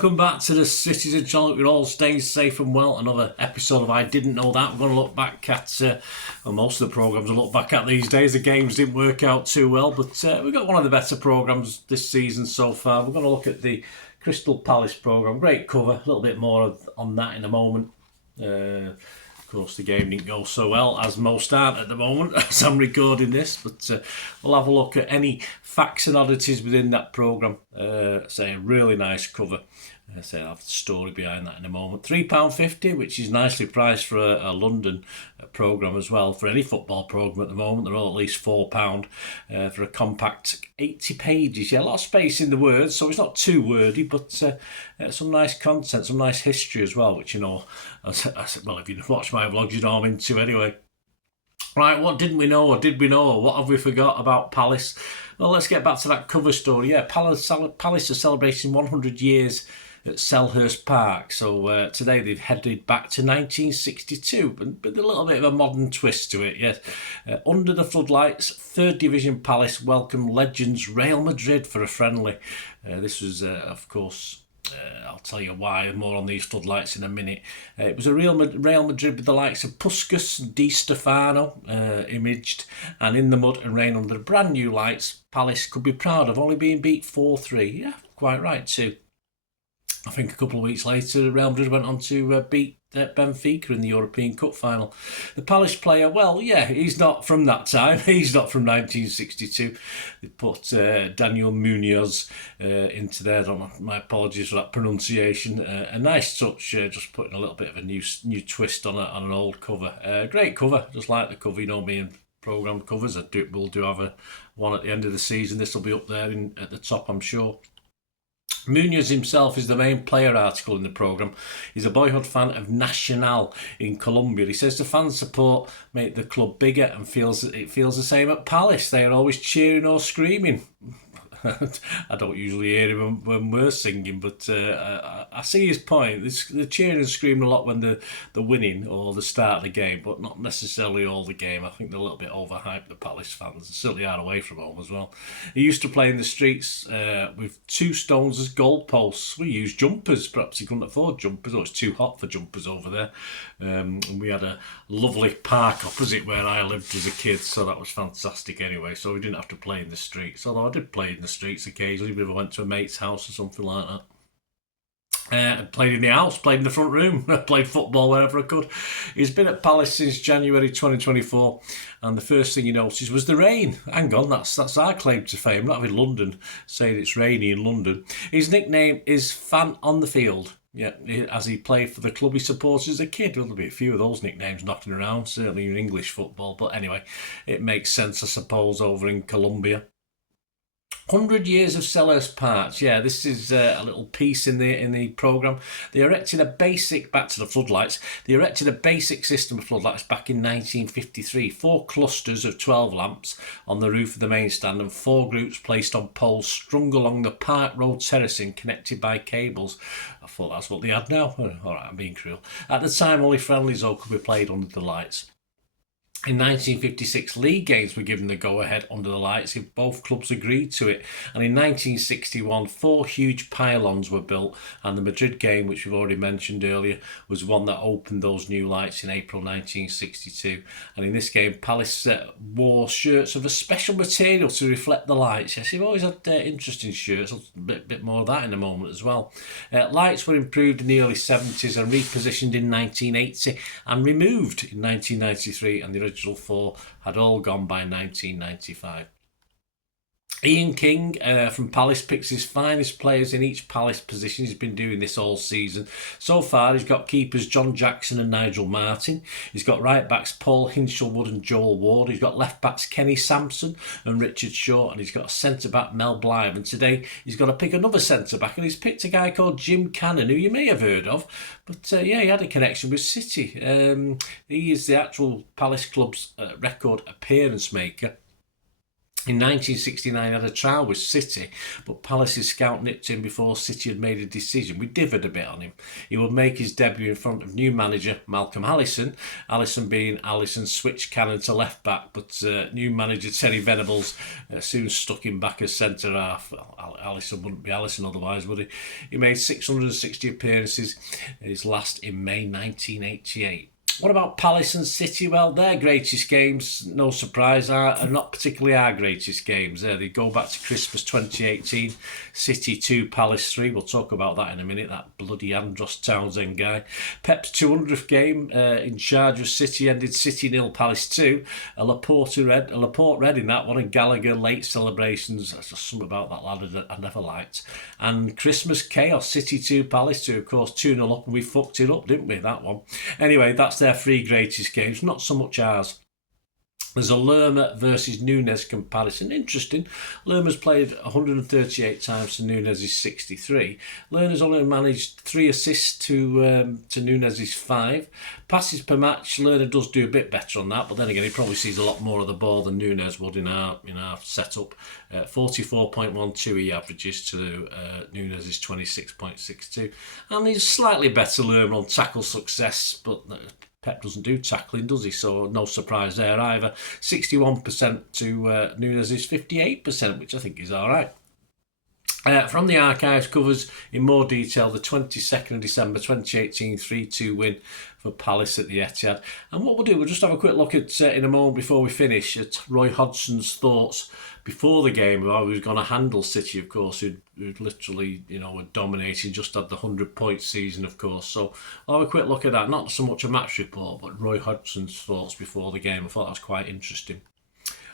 welcome back to the Citizen Channel. We're all staying safe and well. Another episode of I Didn't Know That. We're going to look back at, most of the programmes I look back at these days. The games didn't work out too well, but we've got one of the better programmes this season so far. We're going to look at the Crystal Palace programme. Great cover, a little bit more on that in a moment. Of course, the game didn't go so well, as most aren't at the moment, as I'm recording this. But we'll have a look at any facts and oddities within that programme. Say a really nice cover. I'll have the story behind that in a moment. £3.50, which is nicely priced for a London programme as well. For any football programme at the moment, they're all at least £4 for a compact 80 pages. Yeah, a lot of space in the words, so it's not too wordy, but some nice content, some nice history as well, which, you know, well, if you watch my vlogs, you know I'm into anyway. Right, what didn't we know, or did we know, or what have we forgot about Palace? Well, let's get back to that cover story. Yeah, Palace are celebrating 100 years at Selhurst Park. So today they've headed back to 1962, but with a little bit of a modern twist to it, yes. Under the floodlights, 3rd Division Palace welcomed legends Real Madrid for a friendly. This was, of course, I'll tell you why, more on these floodlights in a minute. It was a Real Madrid with the likes of Puskas and Stefano imaged, and in the mud and rain under the brand new lights, Palace could be proud of only being beat 4-3. Yeah, quite right too. I think a couple of weeks later, Real Madrid went on to beat Benfica in the European Cup final. The Palace player, well, yeah, he's not from that time. He's not from 1962. They put Daniel Munoz into there. My apologies for that pronunciation. A nice touch, just putting a little bit of a new twist on an old cover. Great cover, just like the cover. You know me and programme covers. We'll do have one at the end of the season. This will be up there at the top, I'm sure. Munoz himself is the main player article in the programme. He's a boyhood fan of Nacional in Colombia. He says the fan support make the club bigger and it feels the same at Palace. They are always cheering or screaming. I don't usually hear him when we're singing, but I see his point. They're cheering and screaming a lot when they're winning or the start of the game, but not necessarily all the game. I think they're a little bit overhyped, the Palace fans. They certainly are away from home as well. He used to play in the streets with 2 stones as goalposts. We used jumpers. Perhaps he couldn't afford jumpers, or it's too hot for jumpers over there. And we had a lovely park opposite where I lived as a kid, so that was fantastic anyway. So we didn't have to play in the streets, although I did play in the streets occasionally if I went to a mate's house or something like that. Played in the house, played in the front room, played football wherever I could. He's been at Palace since January 2024, and the first thing he noticed was the rain. Hang on, that's our claim to fame, not in London, saying it's rainy in London. His nickname is Fan on the Field. Yeah, as he played for the club he supported as a kid. Well, there'll be a few of those nicknames knocking around, certainly in English football, but anyway, it makes sense, I suppose, over in Colombia. 100 years of Selhurst Park. Yeah, this is a little piece in the programme. They erected back to the floodlights. They erected a basic system of floodlights back in 1953. 4 clusters of 12 lamps on the roof of the main stand and 4 groups placed on poles strung along the Park Road terracing connected by cables. I thought that's what they had now. All right, I'm being cruel. At the time, only friendlies could be played under the lights. In 1956, league games were given the go-ahead under the lights if both clubs agreed to it. And in 1961, 4 huge pylons were built, and the Madrid game, which we've already mentioned earlier, was one that opened those new lights in April 1962. And in this game, Palace wore shirts of a special material to reflect the lights. Yes, you've always had interesting shirts. A bit more of that in a moment as well. Lights were improved in the early 70s and repositioned in 1980 and removed in 1993, and the original 4 had all gone by 1995. Ian King from Palace picks his finest players in each Palace position. He's been doing this all season. So far, he's got keepers John Jackson and Nigel Martin. He's got right backs Paul Hinshelwood and Joel Ward. He's got left backs Kenny Sampson and Richard Shaw. And he's got a centre back Mel Blythe. And today, he's got to pick another centre back. And he's picked a guy called Jim Cannon, who you may have heard of. But yeah, he had a connection with City. He is the actual Palace club's record appearance maker. In 1969, he had a trial with City, but Palace's scout nipped him before City had made a decision. We differed a bit on him. He would make his debut in front of new manager Malcolm Allison, Allison being Allison's switch cannon to left back, but new manager Terry Venables soon stuck him back as centre half. Well, Allison wouldn't be Allison otherwise, would he? He made 660 appearances, his last in May 1988. What about Palace and City? Well, their greatest games, no surprise, are not particularly our greatest games. They go back to Christmas 2018, City 2, Palace 3. We'll talk about that in a minute, that bloody Andros Townsend guy. Pep's 200th game in charge of City ended City 0, Palace 2. A Laporte red in that one, and Gallagher late celebrations. That's just something about that lad that I never liked. And Christmas chaos, City 2, Palace 2, of course, 2-0 up, and we fucked it up, didn't we, that one? Anyway, that's their three greatest games, not so much ours. There's a Lerma versus Nunes comparison. Interesting. Lerma's played 138 times to Nunes' 63. Lerma's only managed 3 assists to Nunes' 5. Passes per match, Lerma does do a bit better on that, but then again, he probably sees a lot more of the ball than Nunes would in our setup. 44.12 he averages to Nunes' 26.62. And he's slightly better Lerma on tackle success, but Pep doesn't do tackling, does he? So no surprise there either. 61% to Nunes' 58%, which I think is all right. From the archives covers in more detail the 22nd of December 2018 3-2 win for Palace at the Etihad. And what we'll do, we'll just have a quick look at, in a moment before we finish, at Roy Hodgson's thoughts before the game about how he was going to handle City, of course, who'd literally, were dominating, just had the 100-point season, of course. So I'll have a quick look at that. Not so much a match report, but Roy Hodgson's thoughts before the game. I thought that was quite interesting.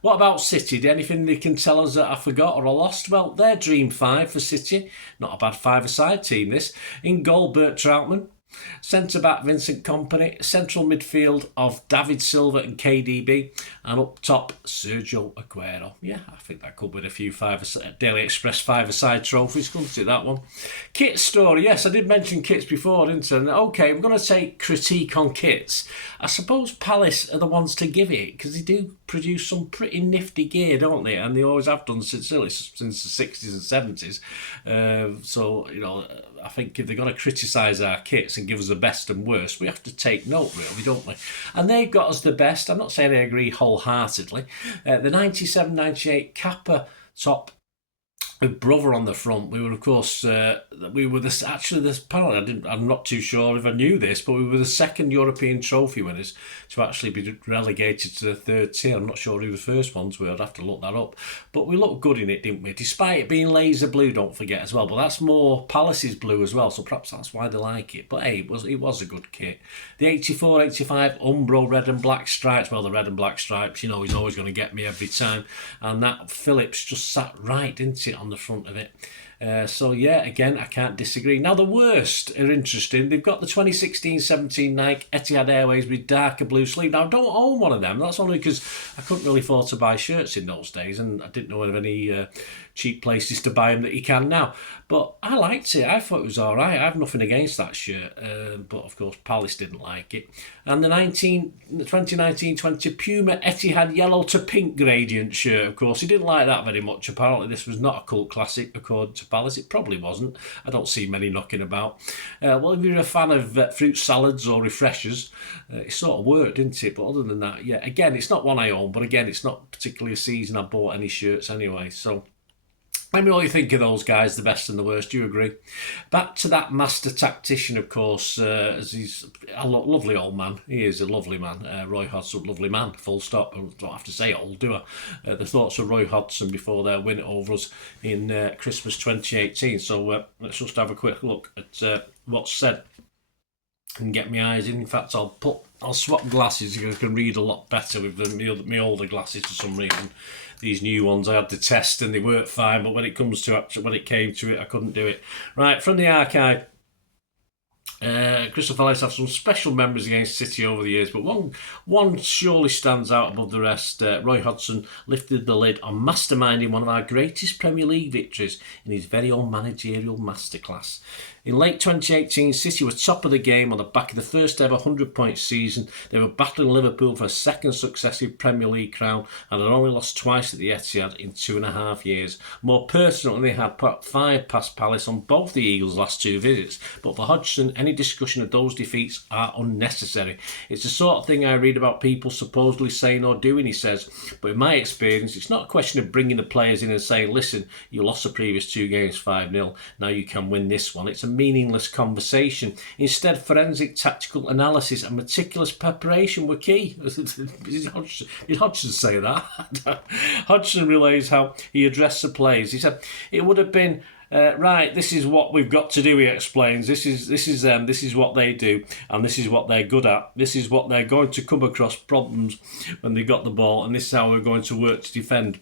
What about City? Anything they can tell us that I forgot or I lost? Well, their dream 5 for City. Not a bad 5-a-side team, this. In goal, Bert Trautmann. Centre-back, Vincent Kompany. Central midfield of David Silva and KDB. And up top, Sergio Aguero. Yeah, I think that could win a few Daily Express 5-a-side trophies, couldn't it, that one? Kit's story. Yes, I did mention kits before, didn't I? And okay, we're going to take critique on kits. I suppose Palace are the ones to give it, because they do produce some pretty nifty gear, don't they? And they always have done since the 60s and 70s. So, I think if they're going to criticise our kits and give us the best and worst, we have to take note, really, don't we? And they got us the best. I'm not saying I agree wholeheartedly. The 97-98 Kappa top with Brother on the front. We were, of course, apparently I'm not too sure if I knew this, but we were the second European trophy winners to actually be relegated to the third tier. I'm not sure who the first ones were. I'd have to look that up. But we looked good in it, didn't we? Despite it being laser blue, don't forget as well. But that's more Palace's blue as well, so perhaps that's why they like it. But hey, it was a good kit. The 84-85 Umbro red and black stripes. Well, the red and black stripes, he's always going to get me every time. And that Phillips just sat right, didn't it, on the front of it. So yeah, again, I can't disagree. Now the worst are interesting. They've got the 2016-17 Nike Etihad Airways with darker blue sleeve. Now I don't own one of them. That's only because I couldn't really afford to buy shirts in those days, and I didn't know of any cheap places to buy them that you can now. But I liked it. I thought it was all right. I have nothing against that shirt, but of course Palace didn't like it. And the 2019-20 Puma Etihad yellow to pink gradient shirt, of course, he didn't like that very much. Apparently this was not a cult classic according to Palace. It probably wasn't. I don't see many knocking about. Well, if you're a fan of fruit salads or refreshers, it sort of worked, didn't it? But other than that, yeah, again, it's not one I own, but again, it's not particularly a season I bought any shirts anyway. So let me know what you think of those guys, the best and the worst. Do you agree? Back to that master tactician, of course, as he's a lovely old man. He is a lovely man. Roy Hodgson, lovely man, full stop. I don't have to say old, do I? The thoughts of Roy Hodgson before their win over us in Christmas 2018. So let's just have a quick look at what's said and get my eyes in. In fact, I'll swap glasses because I can read a lot better with my older glasses for some reason. These new ones I had to test and they worked fine, but when it came to it, I couldn't do it. Right, from the archive, Crystal Palace have some special memories against City over the years, but one surely stands out above the rest. Roy Hodgson lifted the lid on masterminding one of our greatest Premier League victories in his very own managerial masterclass. In late 2018, City were top of the game on the back of the first ever 100-point season. They were battling Liverpool for a second successive Premier League crown and had only lost twice at the Etihad in 2.5 years. More personally, they had put 5 past Palace on both the Eagles' last 2 visits. But for Hodgson, any discussion of those defeats are unnecessary. It's the sort of thing I read about people supposedly saying or doing, he says. But in my experience, it's not a question of bringing the players in and saying, listen, you lost the previous 2 games 5-0, now you can win this one. It's a meaningless conversation. Instead, forensic tactical analysis and meticulous preparation were key. Did Hodgson say that? Hodgson relays how he addressed the players. He said, it would have been right, this is what we've got to do, he explains. This is them, this is what they do, and this is what they're good at. This is what they're going to come across problems when they got the ball, and this is how we're going to work to defend.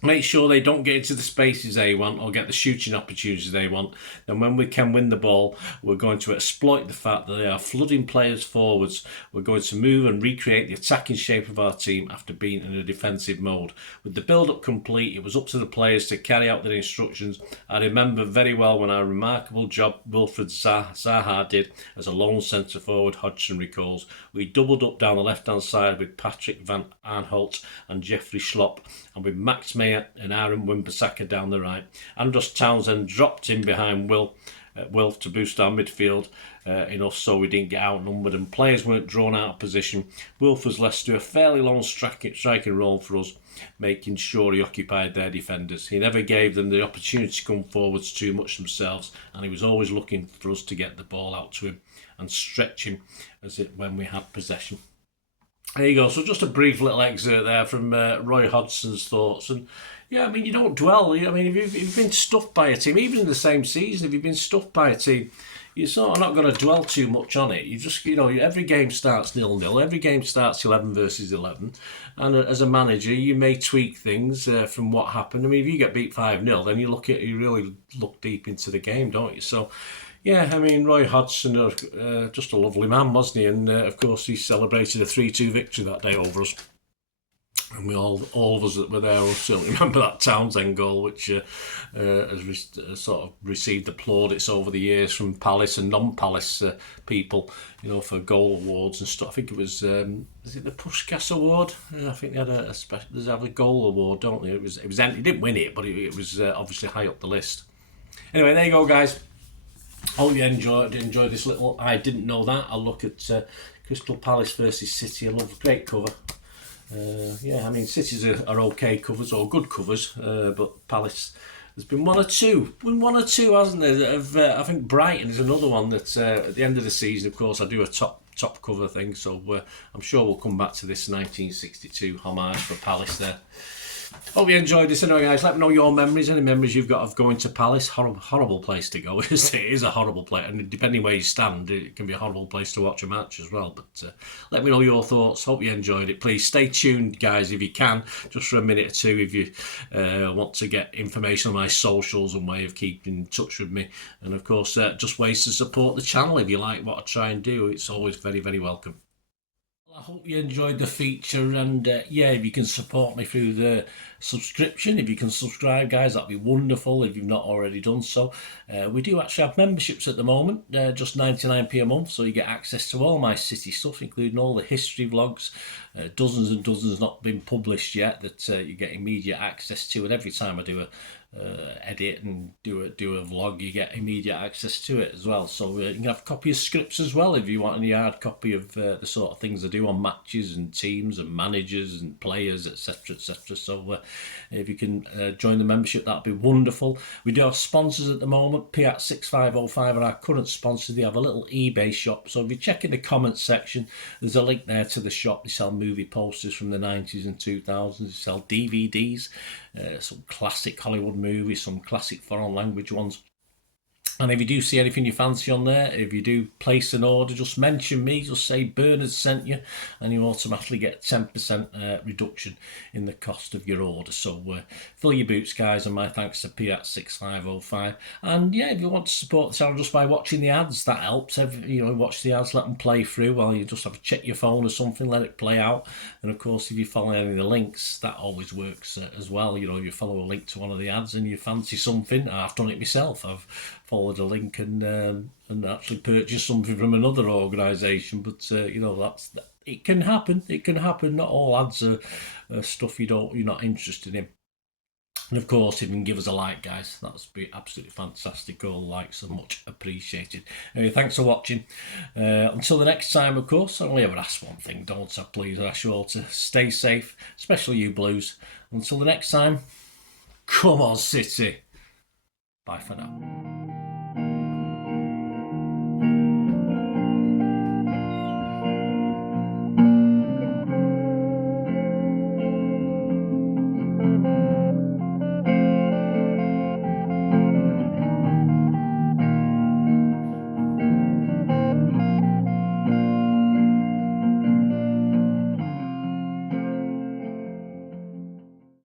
Make sure they don't get into the spaces they want or get the shooting opportunities they want. Then when we can win the ball, we're going to exploit the fact that they are flooding players forwards. We're going to move and recreate the attacking shape of our team after being in a defensive mode. With the build-up complete, it was up to the players to carry out their instructions. I remember very well when a remarkable job Wilfried Zaha did as a lone centre-forward, Hodgson recalls. We doubled up down the left-hand side with Patrick van Aanholt and Jeffrey Schlopp, and with Max Meyer and Aaron Wan-Bissaka down the right. Andros Townsend dropped in behind Wilf to boost our midfield enough so we didn't get outnumbered and players weren't drawn out of position. Wilf was left to do a fairly long striking role for us, making sure he occupied their defenders. He never gave them the opportunity to come forwards too much themselves, and he was always looking for us to get the ball out to him and stretch him when we had possession. There you go. So just a brief little excerpt there from Roy Hodgson's thoughts. And yeah, I mean, you don't dwell. I mean, if you've been stuffed by a team, even in the same season, if you've been stuffed by a team, you're sort of not going to dwell too much on it. You just, every game starts 0-0. Every game starts 11 versus 11. And as a manager, you may tweak things from what happened. I mean, if you get beat 5-0, then you really look deep into the game, don't you? So, yeah, I mean, Roy Hodgson, just a lovely man, wasn't he? And, of course, he celebrated a 3-2 victory that day over us. And we all of us that were there will certainly remember that Townsend goal, which has sort of received plaudits over the years from Palace and non-Palace people, for goal awards and stuff. I think it was, is it the Puskas award? I think they had they have a goal award, don't they? He didn't win it, but it was obviously high up the list. Anyway, there you go, guys. Hope you enjoyed this little I didn't know that. I'll look at Crystal Palace versus City. I love a great cover. Yeah, I mean, Cities are okay covers or good covers, but Palace, there's been one or two, hasn't there? I think Brighton is another one that at the end of the season, of course, I do a top cover thing, so I'm sure we'll come back to this 1962 homage for Palace there. Hope you enjoyed this. Anyway, guys, let me know your memories. Any memories you've got of going to Palace. Horrible place to go. It is a horrible place. And depending where you stand, it can be a horrible place to watch a match as well. But let me know your thoughts. Hope you enjoyed it. Please stay tuned, guys, if you can, just for a minute or two, if you want to get information on my socials and way of keeping in touch with me. And, of course, just ways to support the channel. If you like what I try and do, it's always very, very welcome. I hope you enjoyed the feature, and yeah, if you can support me through the subscription, if you can subscribe, guys, that'd be wonderful if you've not already done so. We do actually have memberships at the moment, just 99p a month, so you get access to all my City stuff, including all the history vlogs, dozens and dozens not been published yet that you get immediate access to, and every time I do a edit and do a vlog, you get immediate access to it as well. So you can have a copy of scripts as well if you want any hard copy of the sort of things I do on matches and teams and managers and players, etc, etc. So if you can join the membership, that'd be wonderful. We do have sponsors at the moment. Piat 6505 are our current sponsors. They have a little eBay shop, so if you check in the comments section, there's a link there to the shop. They sell movie posters from the 90s and 2000s. They sell DVDs, some classic Hollywood movies, some classic foreign language ones. And if you do see anything you fancy on there, if you do place an order, just mention me, just say Bernard sent you, and you automatically get 10% reduction in the cost of your order. So fill your boots, guys, and my thanks to Piat 6505. And yeah, if you want to support the channel just by watching the ads, that helps. Watch the ads, let them play through while you just have to check your phone or something, let it play out. And of course, if you follow any of the links, that always works as well. If you follow a link to one of the ads and you fancy something, I've done it myself. I've follow the link and actually purchase something from another organisation. But you know, it can happen. It can happen. Not all ads are stuff you're not interested in. And of course, if you can give us a like, guys, that would be absolutely fantastic. All likes are much appreciated. Anyway, thanks for watching. Until the next time, of course, I only ever ask one thing, don't I? Please, I ask you all to stay safe, especially you Blues. Until the next time, come on, City. Bye for now.